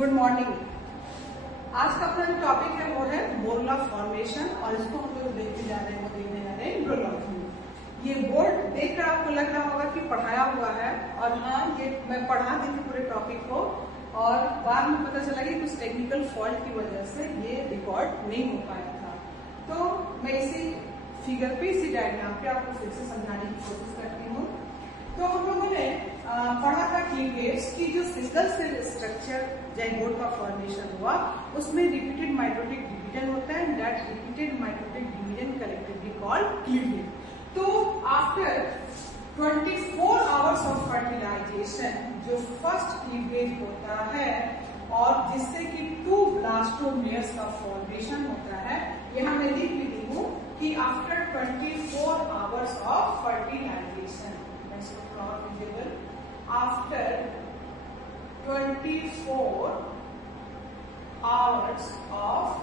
Good morning. आज का अपना जो टॉपिक है वो है मोरला फॉर्मेशन और इसको हम लोग देखने जा रहे हैं, वो देखने जा रहे हैं एम्ब्रियोलॉजी। ये बोर्ड देखकर आपको लग रहा होगा कि पढ़ाया हुआ है, और हाँ, ये मैं पढ़ा दी थी पूरे टॉपिक को, और बाद में पता चला कि कुछ टेक्निकल फॉल्ट की वजह से ये रिकॉर्ड नहीं हो पाया था। तो मैं इसी फिगर पे, इसी डायग्राम पे आपको फिर से समझाने की कोशिश करती हूँ। तो हम लोगों ने पढ़ा था क्लीवेज की जो सिंगल सेल स्ट्रक्चर जाइगोट का फॉर्मेशन हुआ, उसमें रिपीटेड माइटोटिक डिवीजन होता है, that repeated mitotic division collectively called cleavage. तो आफ्टर 24 आवर्स ऑफ फर्टिलाइजेशन जो फर्स्ट क्लीवेज होता है और जिससे कि 2 ब्लास्टोमेयर्स का फॉर्मेशन होता है, यहाँ मैं लिख भी दी हूँ कि after 24 hours of fertilisation, after 24 hours of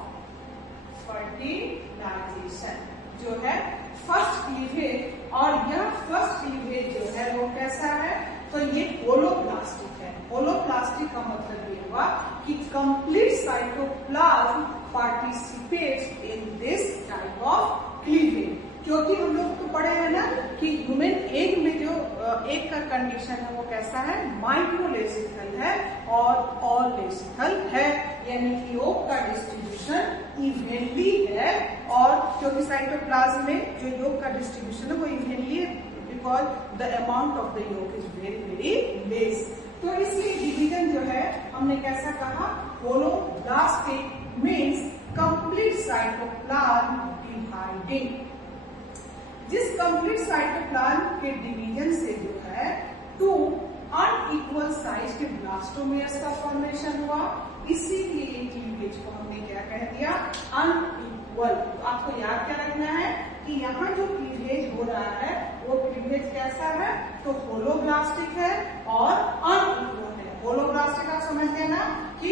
fertilization जो है फर्स्ट क्लीवेज, और यह फर्स्ट क्लीवेज जो है वो कैसा है, तो ये होलोप्लास्टिक है। होलोप्लास्टिक का मतलब ये हुआ कि complete cytoplasm participates in this type of cleavage. क्योंकि हम लोग तो पढ़े हैं ना कि ह्यूमन एग में जो एग का कंडीशन है वो कैसा है, माइक्रोलेसिकल है और लेसिकल है, यानी कि योग का डिस्ट्रीब्यूशन इवेनली है। और क्योंकि साइटोप्लाज्म में जो योग का डिस्ट्रीब्यूशन है वो इवेनली है, because the amount of the योग इज वेरी वेरी लेस। तो इसलिए डिवीजन जो है हमने कैसा कहा, holoblastic means complete cytoplasm dividing. जिस कंप्लीट साइटोप्लाज्म के डिवीजन से जो है 2 अनइक्वल साइज के ब्लास्टोमेयर्स का फॉर्मेशन हुआ, इसीलिए क्लीवेज को हमने क्या कह दिया, अनइक्वल। तो आपको याद क्या रखना है कि यहाँ जो क्लीवेज हो रहा है वो क्लीवेज कैसा है, तो होलोब्लास्टिक है और अनइक्वल है। होलोब्लास्टिक आप समझ गए ना कि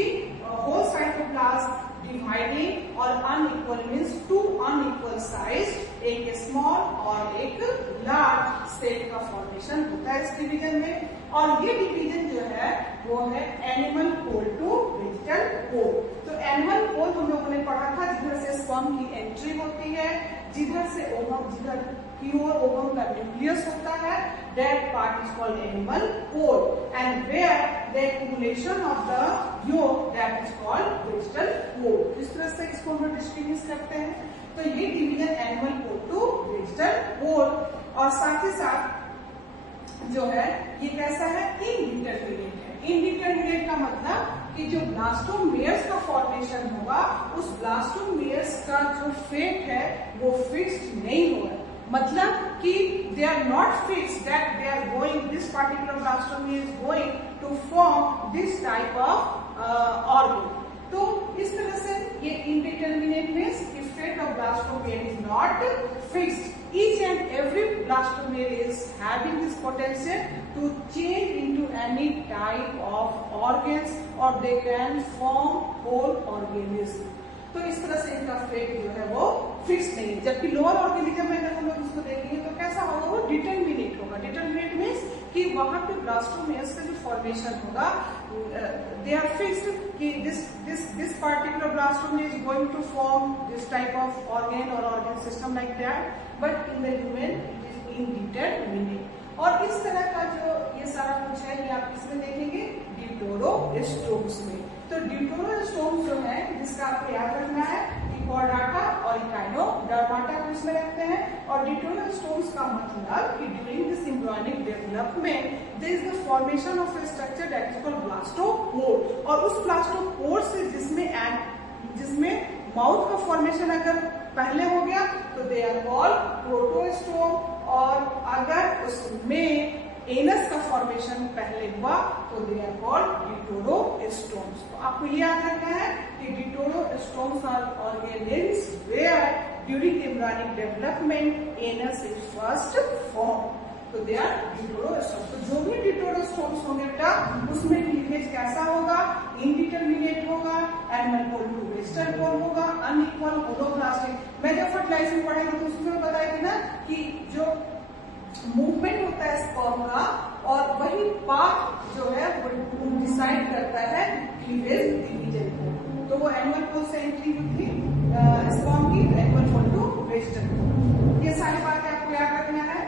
होल साइटोप्लाज्म डिवाइडिंग, और अनइक्वल मीन्स 2 अनइक्वल साइज, एक स्मॉल और एक लार्ज सेल का फॉर्मेशन होता है इस डिवीजन में। और ये डिवीजन जो है वो है एनिमल पोल टू वेजिटल पोल। तो एनिमल पोल हम लोगों ने पढ़ा था, जिधर से स्पर्म की एंट्री होती है, जिधर से ओवम, जिधर की ओर ओवम का न्यूक्लियस होता है, that part is called animal pole, and where the accumulation of the yolk that is called vegetal pole. इस तरह से इसको हम डिस्टिंग्विश करते हैं। तो ये division animal pole to vegetal pole. और साथ ही साथ जो है ये कैसा है, इनडिटरमिनेट है। इनडिटरमिनेट का मतलब कि जो ब्लास्टोमेयर्स का फॉर्मेशन होगा, उस ब्लास्टोमेयर्स का जो फेट है वो फिक्स्ड नहीं होगा। मतलब कि they are not fixed that they are going, this particular blastomere is going to form this type of organ. तो इस तरह से ये इनडिटरमिनेट मीन्स कि fate of blastomere is not fixed. Each and every blastomere is having this potential to change into any type of organs, or they can form whole organism. तो इस तरह से इनका फेट जो है वो फिक्स नहीं है। जबकि लोअर ऑर्गेनिज्म में अगर हम लोग इसको देखेंगे तो कैसा होगा, वो डिटरमिनेट होगा। डिटरमिनेट मीन्स कि वहां पे ब्लास्टोमेयर्स का जो फॉर्मेशन होगा, दे आर फिक्स्ड कि this particular blastomere is going to form this type of organ और organ system like that, but in the human it is indeterminate. और इस तरह का जो ये सारा कुछ है ये आप किसमें देखेंगे, ड्यूटेरोस्टोम्स में। तो ड्यूटेरोस्टोम्स जो है, जिसका आपको याद रखना है कि कॉर्डाटा और इकाइनोडर्माटा को इसमें रखते हैं। और ड्यूटेरोस्टोम्स का मतलब कि during this embryonic development there is the formation of a structure that is called blastopore, और उस ब्लास्टोपोर से जिसमें माउथ का फॉर्मेशन अगर पहले हो गया तो दे आर कॉल्ड प्रोटोस्टोम, और अगर उसमें एनस का फॉर्मेशन पहले हुआ तो दे आर कॉल्ड डिटोरोस्टोम्स। तो आपको ये याद रखना है कि deuterostomes are organelles where during embryonic development anus is first form, तो दे आर डिटोरोस्टोम्स। तो जो भी डिटोरोस्टोम्स होंगे बेटा, उसमें क्लीवेज कैसा होगा, इनडिटरमिनेट होगा, एनिमल पोल टू वेजिटल पोल होगा, अनइक्वल, होलोब्लास्टिक। मैं जब फर्टिलाइजेशन पढ़ाई थी तो उसमें बताया था ना कि जो मूवमेंट होता है स्पर्म का, और वही पाथ जो है वो डिसाइड करता है क्लीवेज फुल सेंट्री स्पर्म की इक्वल टू वेजिटेबल। ये सारी बातें आपको याद रखना है।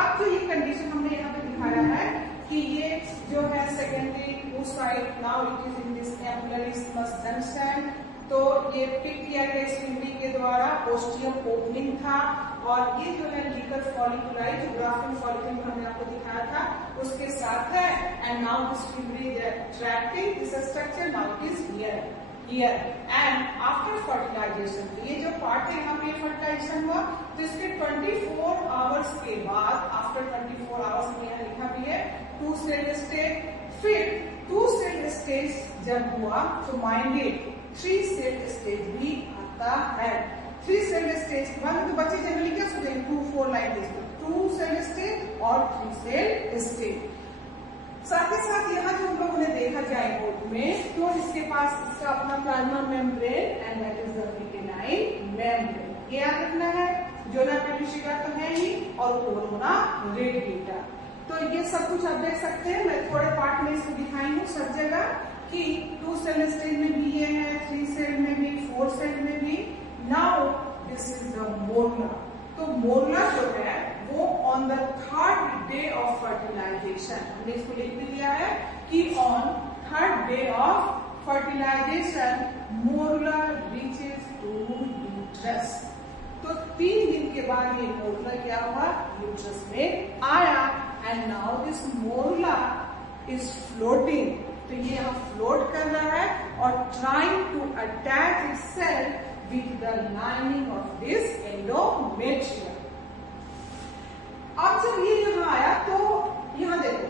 अब जो ये कंडीशन हमने यहाँ पे दिखाया है कि ये जो है secondary oocyte, now it is in this ampullary must understand. तो ये पिक किया गया इस फिमरी के द्वारा, ओस्टियम ओपनिंग था, और ये जो है लीकर फॉलिकुलाई जो ग्राफ्टिंग फॉलिकल हमने आपको दिखाया था उसके साथ है। And now this fimbriae tracking this structure, now it is here and after fertilisation. ये जो पार्ट है यहाँ पे फर्टिलाइजेशन हुआ, तो इसके 24 आवर्स के बाद, आफ्टर 24 आवर्स में यहाँ लिखा भी है 2 सेल स्टेज। फिर 2 सेल स्टेज जब हुआ तो माइंडेड 3 सेल स्टेज भी आता है। 3 सेल स्टेज के बाद तो बच्चे जनरली क्या सोचेंगे 2 4 लाइक दिस, 2 सेल स्टेज और 3 सेल स्टेज। साथ ही साथ यहाँ जो हम लोगों ने देखा जाइगोट में, तो इसके पास इसका अपना plasma membrane and that is the vitelline membrane. ये याद रखना है। जोना पेलुसिका तो है ही, और कोरोना रेडिएटा। तो ये सब कुछ आप देख सकते हैं। मैं थोड़े पार्ट में इसको दिखाई हूँ सब जगह कि 2 सेल स्टेज में भी ये है, 3 सेल में भी, 4 सेल में भी। Now this is the morula. तो मोरला जो है वो on the 3rd day of fertilisation, हमने इसको लिख भी लिया है कि on 3rd day of fertilisation morula reaches to uterus. तो 3 दिन के बाद ये मोरला क्या हुआ, यूट्रस में आया। And now this morula is floating. तो ये यहाँ फ्लोट कर रहा है और trying to attach itself with the lining of this endometrium. अब जब ये यहाँ आया तो यहाँ देखो,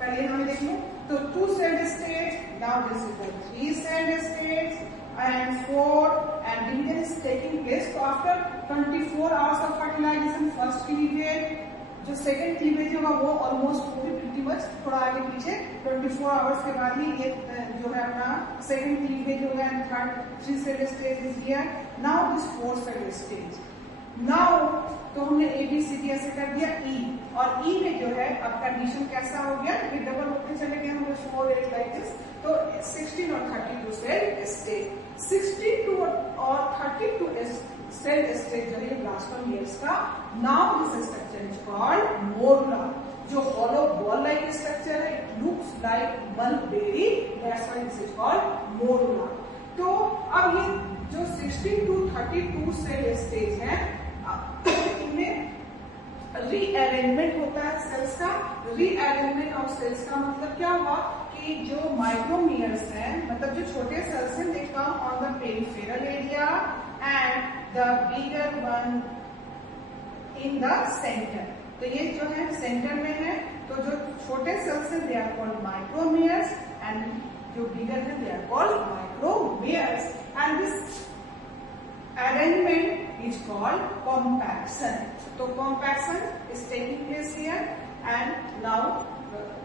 पहले हमें देख लो, तो 2 cell stage, now this is the 3 cell stage and 4 and division is taking place. So after 24 hours of fertilization, first cleavage, जो सेकेंड क्लीवेज होगा वो ऑलमोस्ट वो भी प्रीटी मच थोड़ा आगे पीछे 24 आवर्स के बाद ही ये जो है अपना सेकेंड क्लीवेज होगा and third 3 cell stage is here. Now this 4 cell stage. Now तो हमने ABCD ऐसे कर दिया E, और E में जो है अब कंडीशन कैसा हो गया कि डबल होते चले गए हम 4 8 लाइक दिस। तो 16 और 32 सेल स्टेज, 62 और 32 सेल स्टेज जो है ब्लास्टोमियर्स का। Now this structure is called morula, जो हॉलो बॉल लाइक स्ट्रक्चर है। It looks like mulberry, that's why this is called morula. तो अब ये जो 16 to 32 सेल स्टेज है, इनमें रीअरेंजमेंट होता है सेल्स का। रीअरेंजमेंट ऑफ सेल्स का मतलब क्या हुआ कि जो माइक्रोमियर्स हैं, मतलब जो छोटे सेल्स हैं, they come on the peripheral area and the bigger one in the centre. तो ये जो है सेंटर में है। तो जो छोटे सेल्स हैं they are called micromeres and जो बिगर है they are called micromeres. And this arrangement is called compaction. So compaction is taking place here and now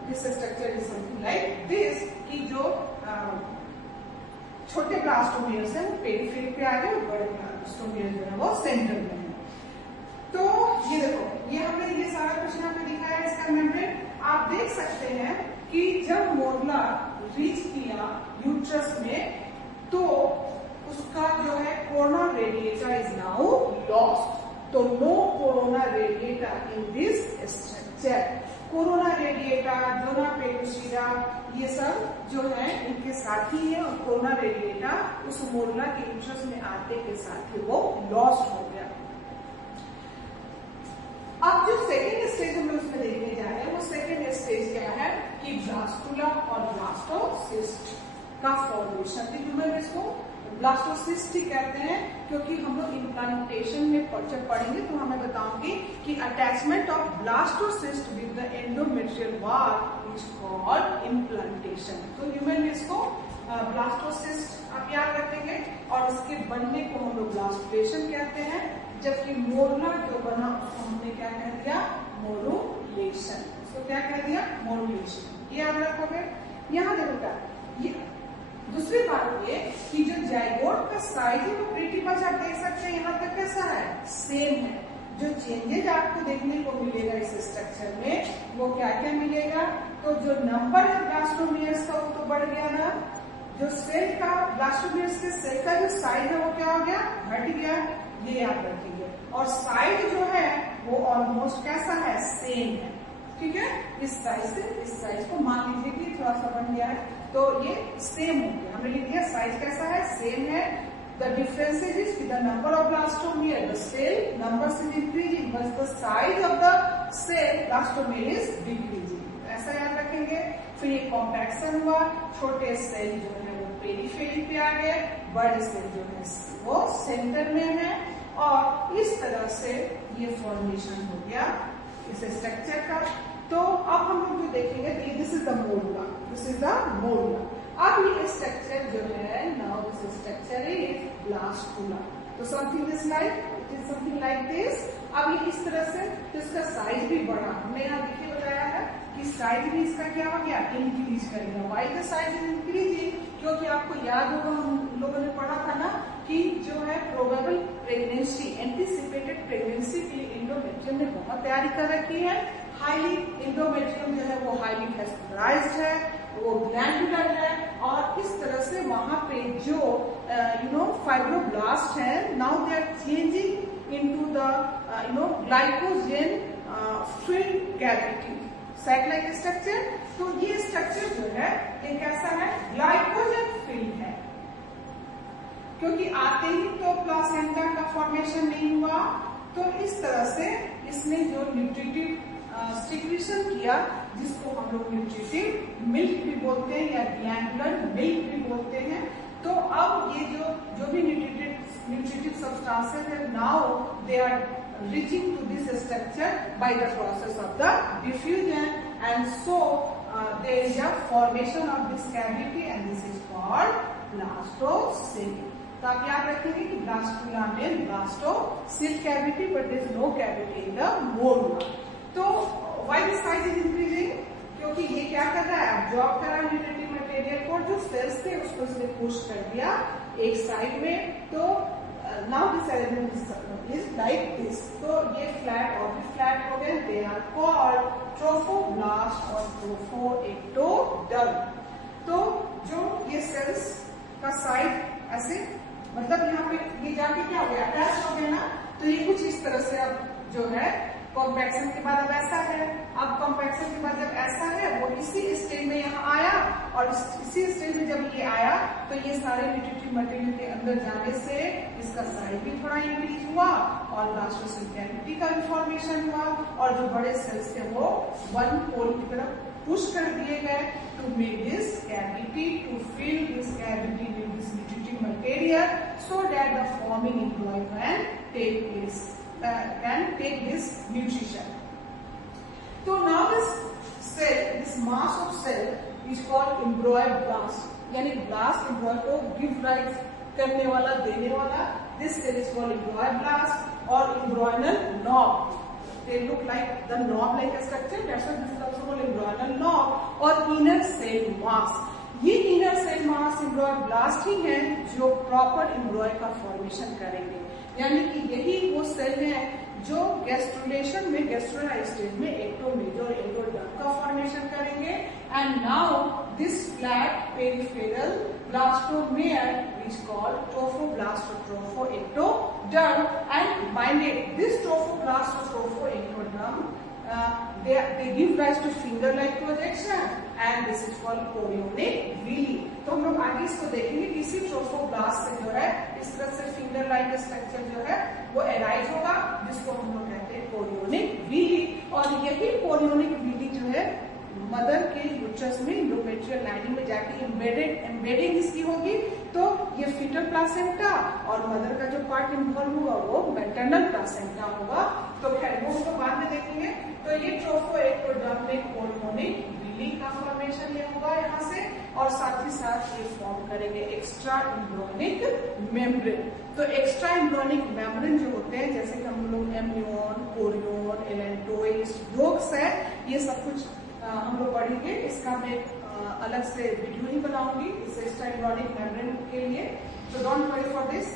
this structure is something like this कि जो छोटे blastomeres हैं वो periphery पे आ गए और बड़े ब्लास्टोमियर्स जो है वो सेंटर में है। तो ये देखो, ये हमने ये सारा कुछ यहाँ पे दिखाया है इसका मेम्ब्रेन। आप देख सकते हैं कि जब मोरला रीच किया यूट्रस में तो उसका जो है corona radiata is now lost. तो no corona radiata in this structure. Corona radiata, zona pellucida, ये सब जो है इनके साथ ही है, और कोरोना रेडिएटा उस मोरला के यूट्रस में आते के साथ ही वो लॉस्ट हो गया। अब जो सेकेंड स्टेज हम उसमें देखने जा रहे हैं, वो सेकेंड स्टेज क्या है कि ब्लास्टुला और ब्लास्टोसिस्ट का फॉर्मेशन। इसको ब्लास्टोसिस्ट ही कहते हैं क्योंकि हम लोग इम्प्लांटेशन में जब पढ़ेंगे तो हमें बताऊंगी कि attachment of blastocyst with the endometrial wall is called implantation. तो ह्यूमन में इसको ब्लास्टोसिस्ट आप याद रखेंगे, और इसके बनने को हम लोग ब्लास्टोलेशन कहते हैं, जबकि मोरला जो बना उसको हमने क्या कह दिया, मोरुलेशन। इसको क्या कह दिया, मोरुलेशन। याद रखोगे। यहाँ देखो क्या, ये दूसरी बात ये कि जो जाइगोट का साइज है वो प्रीटी मच आप देख सकते हैं यहाँ तक कैसा है, सेम है। जो चेंजेज आपको देखने को मिलेगा इस स्ट्रक्चर में वो क्या क्या मिलेगा, तो जो नंबर है ब्लास्टोमियर्स का वो तो बढ़ गया ना, जो जो सेल का ब्लास्टोमेरियस के सेल का जो साइज है वो क्या हो गया, घट गया, ये याद रखेंगे। और साइज जो है वो ऑलमोस्ट कैसा है, सेम है, ठीक है। इस साइज से इस साइज को मान लीजिए कि थोड़ा सा बन गया है, तो ये सेम हो गया, हमने लिख दिया साइज कैसा है, सेम है। The difference is with the number of blastomere, the cell numbers is increasing, but the size of the cell blastomere is decreasing. ऐसा याद रखेंगे। फिर ये कॉम्पैक्शन हुआ, छोटे सेल जो है वो पेरिफेरी पे आ गए, बड़े सेल जो है वो सेंटर में है, और इस तरह से ये फॉर्मेशन हो गया इस स्ट्रक्चर का। तो अब हम लोग जो देखेंगे, this is the morula, this is the morula. अब ये स्ट्रक्चर जो है, now this structure is blastula. तो something this like, it is something like this. अब ये इस तरह से, तो इसका साइज भी बढ़ा, हमने यहाँ देखिए बताया है कि साइज भी इसका क्या हो गया, इंक्रीज करेगा। Why the size is increasing, क्योंकि आपको याद होगा हम लोगों ने पढ़ा था ना कि जो है प्रोबेबल प्रेगनेंसी, एंटीसिपेटेड प्रेगनेंसी के लिए एंडोमेट्रियम ने बहुत तैयारी कर रखी है। हाईली एंडोमेट्रियम जो है वो हाईली वेस्कुलराइज्ड है, वो ग्लैंडुलर है, और इस तरह से वहां पे जो फाइब्रोब्लास्ट है, now they are changing into the glycogen filled cavity, satellite structure. तो ये स्ट्रक्चर जो है ये कैसा है, ग्लाइकोजेन फिल्ड है, क्योंकि आते ही तो प्लासेंटा का फॉर्मेशन नहीं हुआ। तो इस तरह से इसने जो न्यूट्रिटिव सिक्रीशन किया, जिसको हम लोग न्यूट्रिटिव मिल्क भी बोलते हैं या ग्लैंडुलर मिल्क भी बोलते हैं। तो अब ये जो भी न्यूट्रिटिव सब्सटेंसेस है, now they are reaching to this structure by the process of the diffusion, and so there is a formation of this cavity, and this is called blastocele. तो आप याद रखेंगे कि ब्लास्टुला में blastocoel cavity, but there is no cavity in the morula. तो why the size is increasing, क्योंकि ये क्या कर रहा है, एब्जॉर्ब कर रहा है न्यूट्रिटिव मटेरियल को, जो सेल्स थे उसको इसने पुश कर दिया एक साइड में। तो now this element is like this. तो ये फ्लैट और भी फ्लैट हो गए, दे आर कॉल्ड ट्रोफोब्लास्ट और ट्रोफोएक्टोडर्म। तो जो ये सेल्स का साइज ऐसे, मतलब यहाँ पे ये जाके क्या हो गया, अटैच हो गया ना। तो ये कुछ इस तरह से अब जो है कॉम्पैक्शन के बाद अब ऐसा है, अब कॉम्पैक्शन के बाद जब ऐसा है वो इसी स्टेज में यहाँ आया, और इसी स्टेज में जब ये आया तो ये सारे न्यूट्रिटिव मटेरियल के अंदर जाने से इसका साइज भी थोड़ा इंक्रीज हुआ, और ब्लास्टोसेल कैविटी का भी फॉर्मेशन हुआ, और जो बड़े सेल्स थे वो वन पोल की तरफ पुश कर दिए गए to make this cavity, to fill this cavity with this nutritive material, so that the forming embryo can take place, can take this nutrition. So now this cell, this mass of cell is called embryoblast, यानी blast एम्ब्रॉय को give rise करने वाला, देने वाला। This cell is called embryoblast or embryonal knob. They look like the knob-like structure. That's why this is also called embryonal knob or inner cell mass. ये inner cell mass एम्ब्रयोब्लास्ट ही है जो proper एम्ब्रॉय का formation करेंगे, यानी कि यही वो cell है जो गैस्ट्रुलेशन में, गैस्ट्रोलाइज स्टेज में एक्टोमेज और एंडोडर्म का फॉर्मेशन करेंगे। And now this flat peripheral blastomere is called trophoblast और trophoectoderm, and binded this trophoblast और trophoectoderm they give rise to finger-like projection, and this is called chorionic villi. तो हम लोग आगे इसको देखेंगे कि इसी ट्रोफोब्लास्ट से जो है इस तरह से फिंगर लाइक स्ट्रक्चर जो है वो एराइज होगा, जिसको हम लोग कहते हैं कोरियोनिक विली। और यही कोरियोनिक विली जो है मदर के यूट्रस में एंडोमेट्रियल लाइनिंग में जाके एम्बेडिंग इसकी होगी। तो ये फीटल प्लासेंटा और मदर का जो पार्ट इन्वॉल्व हुआ वो मैटरनल प्लासेंटा होगा। तो खैर वो उसको बाद में देखेंगे। तो ये ट्रोफोएक्टोडर्म में कोरियोनिक विली का फॉर्मेशन ये होगा यहाँ से, और साथ ही साथ ये फॉर्म करेंगे एक्स्ट्रा एम्ब्रियोनिक मेम्ब्रेन। तो एक्स्ट्रा एम्ब्रियोनिक मेम्ब्रेन जो होते हैं, जैसे कि हम लोग एम्नियोन, कोरियोन, एलेंटोइड, योक्स है, ये सब कुछ हम लोग पढ़ेंगे। इसका मैं अलग से वीडियो ही बनाऊंगी इस एक्स्ट्रा एम्ब्रियोनिक मेम्ब्रेन के लिए। तो डोंट वरी फॉर दिस,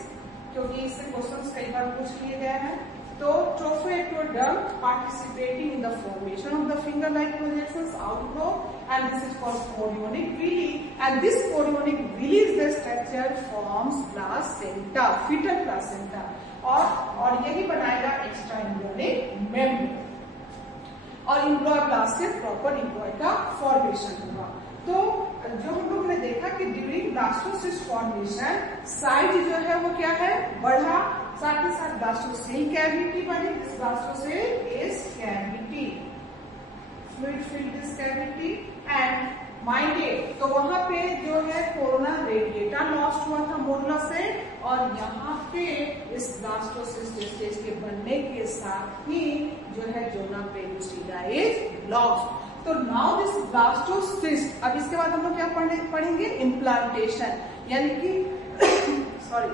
क्योंकि इससे क्वेश्चंस कई बार पूछ लिए गए हैं। तो trophectoderm participating in the formation of the finger-like projections outflow, and this is called chorionic villi. And this chorionic villi structure forms placenta, foetal placenta, और यही बनाएगा एक्स्ट्रा एम्ब्रियोनिक मेम्ब्रेन, और एम्ब्रियोब्लास्ट से प्रॉपर एम्ब्रियो का formation होगा। तो जो हम लोग ने देखा कि ड्यूरिंग ब्लास्टोसिस्ट फॉर्मेशन साइज जो है वो क्या है, बढ़ा, साथ ही साथ ब्लास्टोसेल कैविटी बनी। This blastocoel is cavity, fluid filled this cavity and migrate. तो वहां पे जो है कोरोना रेडिएटा लॉस्ट हुआ था मोरला से, और यहाँ पे इस ब्लास्टोसिस्ट स्टेज के बनने के साथ ही जो है जोना पेलुसिडा इज लॉस्ट। तो नाउ दिस ब्लास्टोसिस्ट, अब इसके बाद हम लोग क्या पढ़ेंगे, इम्प्लांटेशन, यानी कि sorry,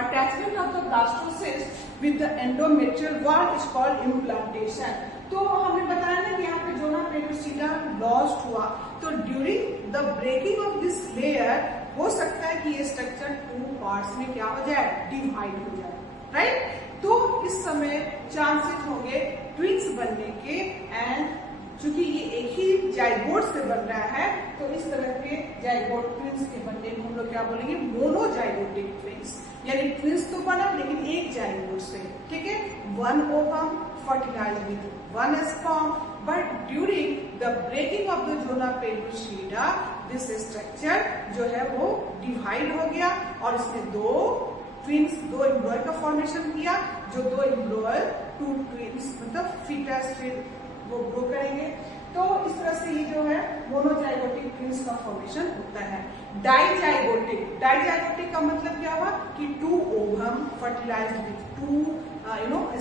attachment of the blastocyst with the endometrial wall is called implantation. तो हमने बताया ना कि यहाँ पे जोना पेलुसिडा लॉस्ट हुआ, तो during the breaking of this layer हो सकता है कि ये स्ट्रक्चर 2 पार्ट्स में क्या हो जाए, डिवाइड हो जाए, राइट। तो इस समय चांसेस होंगे ट्विन्स बनने के, एंड चूंकि ये एक ही जाइगोट से बन रहा है, तो इस तरह के जाइगोट ट्विन्स के बनने को हम लोग क्या बोलेंगे, मोनोजाइगोटिक ट्विन्स, यानी ट्विन्स तो बना लेकिन एक जाइगोट से, ठीक है। 1 ovum fertilized with 1 sperm, but during the breaking of the zona pellucida, this structure जो है वो डिवाइड हो गया, और इसमें 2 ट्विन्स, 2 एम्ब्रियो का फॉर्मेशन किया, जो 2 एम्ब्रियो 2 ट्विन्स मतलब फीटस फिर वो ग्रो करेंगे। तो इस तरह से ये जो है मोनोजाइगोटिक ट्विन्स का फॉर्मेशन होता है। डाइजाइगोटिक, डाइजाइगोटिक का मतलब क्या हुआ कि 2 ovum fertilized with 2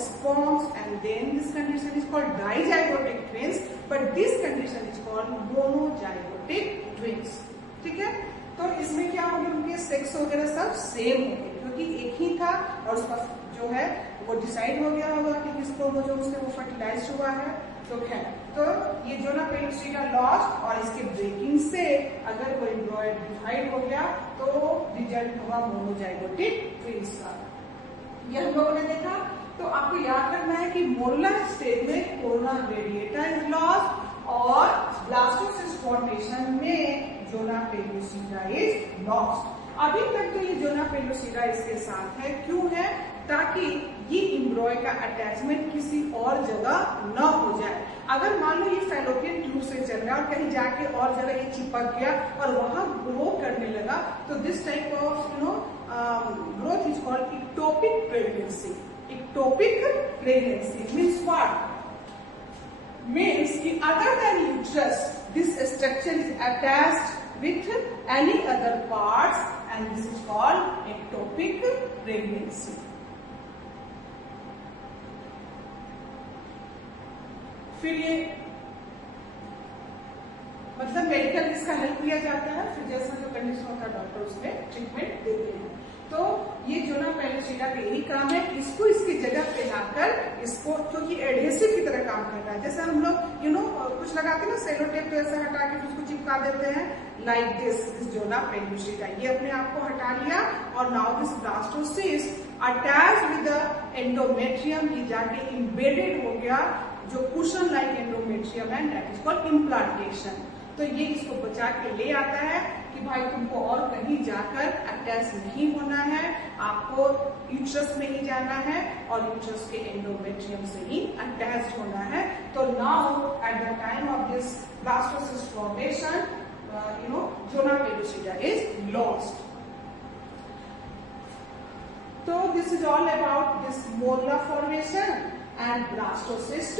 sperms, and then this condition is called dizygotic twins, but this condition is called monozygotic twins, ठीक है। तो इसमें क्या होगा, उनके सेक्स वगैरह सब सेम होंगे, क्योंकि एक ही था और उसका जो है वो डिसाइड हो गया होगा कि किस क्रोमोसोम से वो फर्टिलाइज हुआ है। तो खैर, तो ये जोना पेलुसिडा लॉस्ट, और इसके ब्रेकिंग से अगर वो एम्ब्रियो डिवाइड हो गया तो रिजल्ट होगा मोनोजाइगोटिक ट्विन्स का। ये हम लोगों ने देखा। तो आपको याद रखना है कि मोरला स्टेज में कोरोना रेडिएटा इज लॉस्ट, और ब्लास्टोसिस्ट फॉर्मेशन में जोना पेलुसिडा इज लॉस्ट। अभी तक तो ये जोना पेलुसिडा इसके साथ है, क्यों है, ताकि ये एम्ब्रियो का अटैचमेंट किसी और जगह न हो जाए। अगर मान लो ये फैलोपियन ट्यूब से चल रहा है और कहीं जाके और जगह ये चिपक गया और वहां ग्रो करने लगा, तो this type of growth is called ectopic pregnancy. Ectopic pregnancy means what? Means कि other than uterus, this structure is attached with any other parts, and this is called ectopic pregnancy. फिर ये मतलब medical इसका help किया जाता है, फिर जैसा जो कंडीशन होता है डॉक्टर उसमें ट्रीटमेंट देते हैं। तो ये जोना पेलुसिडा का यही काम है, इसको इसकी जगह पे लाकर इसको, क्योंकि एडहेसिव की तरह काम करता है। जैसे हम लोग कुछ लगाते हैं ना, सेलो टेप, तो ऐसे हटा के उसको चिपका देते हैं, लाइक दिस जोना पेलुसिडा। ये अपने आप को हटा लिया, और now this blastocyst attached with the endometrium, ये जाके इम्बेडेड हो गया जो कुशन लाइक एंडोमेट्रियम है, दैट इज कॉल्ड इम्प्लांटेशन। तो ये इसको बचा के ले आता है कि भाई तुमको और कहीं जाकर अटैच नहीं होना है, आपको यूट्रस में ही जाना है और यूट्रस के एंडोमेट्रियम से ही अटैच होना है। तो now at the time of this blastocyst formation, zona pellucida is lost. तो this is all about this morula formation and blastocyst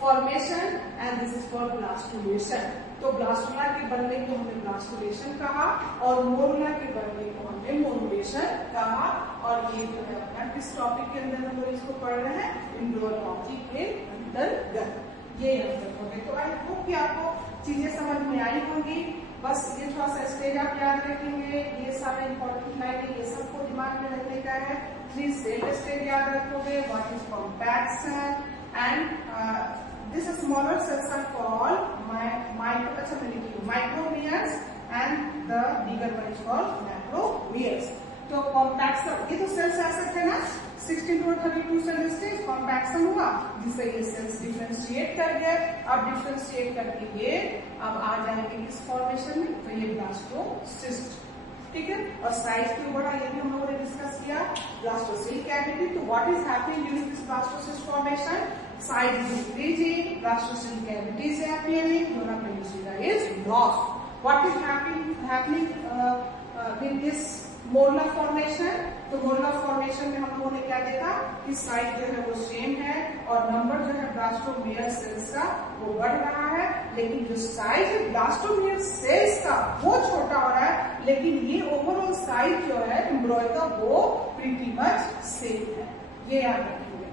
formation, and this is called blastulation. तो ब्लास्टुला के बनने को हमने ब्लास्टुलेशन कहा, और मोरला के बनने को हमने मोरुलेशन कहा। और ये जो है अपना किस टॉपिक के अंदर हम लोग इसको पढ़ रहे हैं, एम्ब्रियोलॉजी के अंतर्गत, ये अंतर हो गए। तो आई होप कि आपको चीजें समझ में आई होंगी। बस ये थोड़ा सा स्टेज आप याद रखेंगे, ये सारा इंपॉर्टेंट लाइन ये सबको दिमाग में रखने का है। 3 सेल स्टेज याद रखोगे, what is compaction, and this smaller cells are called micromeres, and the bigger one is called macromeres. तो कॉम्पैक्शन, ये तो सेल्स ऐसे थे ना, 16 to 32 सेल स्टेज कॉम्पैक्शन हुआ, जिससे ये सेल्स डिफरेंशिएट कर गए। अब डिफरेंशिएट करके ये अब आ जाएंगे किस फॉर्मेशन में, तो ये ब्लास्टोसिस्ट, ठीक है। और साइज क्यों बढ़ा ये भी हम लोगों ने डिस्कस किया। ब्लास्टोसेल कैविटी, तो what is happening during this blastocyst formation, size is increasing, blastocoel cavity is appearing, flora peninsula is lost. What is happening with this morula formation, तो मोलर फॉर्मेशन में हम लोगों ने क्या देखा कि साइज जो है वो सेम है और नंबर जो है ब्लास्टोमेयर सेल्स का वो बढ़ रहा है, लेकिन जो साइज है ब्लास्टोमेयर सेल्स का वो छोटा हो रहा है, लेकिन ये ओवरऑल साइज जो है एम्ब्रॉय का वो प्रीटी मच सेम है, ये याद रखेंगे।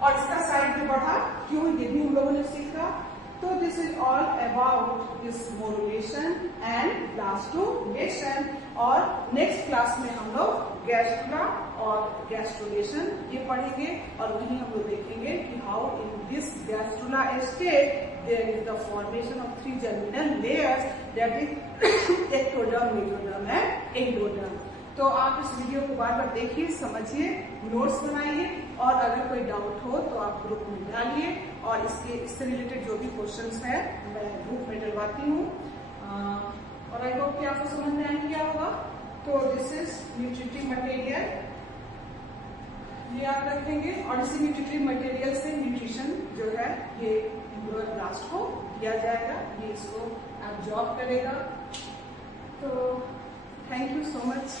और इसका साइज भी बढ़ा क्यों, ये भी हम लोगों ने सीखा। तो this is all about this morulation and blastulation. और नेक्स्ट क्लास में हम लोग गैस्ट्रुला और गैस्ट्रुलेशन ये पढ़ेंगे और वहीं हम लोग देखेंगे कि how in this gastrula state there is the formation of 3 germinal layers, that is ectoderm, mesoderm and endoderm. तो आप इस वीडियो को बार बार देखिए, समझिए, नोट्स बनाइए और अगर कोई डाउट हो तो आप ग्रुप में डालिए और इससे रिलेटेड जो भी क्वेश्चंस है मैं ग्रुप में डलवाती हूँ। और आई होप कि आपको समझ में आ गया होगा। तो दिस इज न्यूट्रिटिव मटेरियल, ये आप रखेंगे और इसी न्यूट्रिटिव मटेरियल से न्यूट्रिशन जो है ये ब्लास्ट को दिया जाएगा, ये इसको एब्जॉर्ब करेगा। तो थैंक यू सो मच।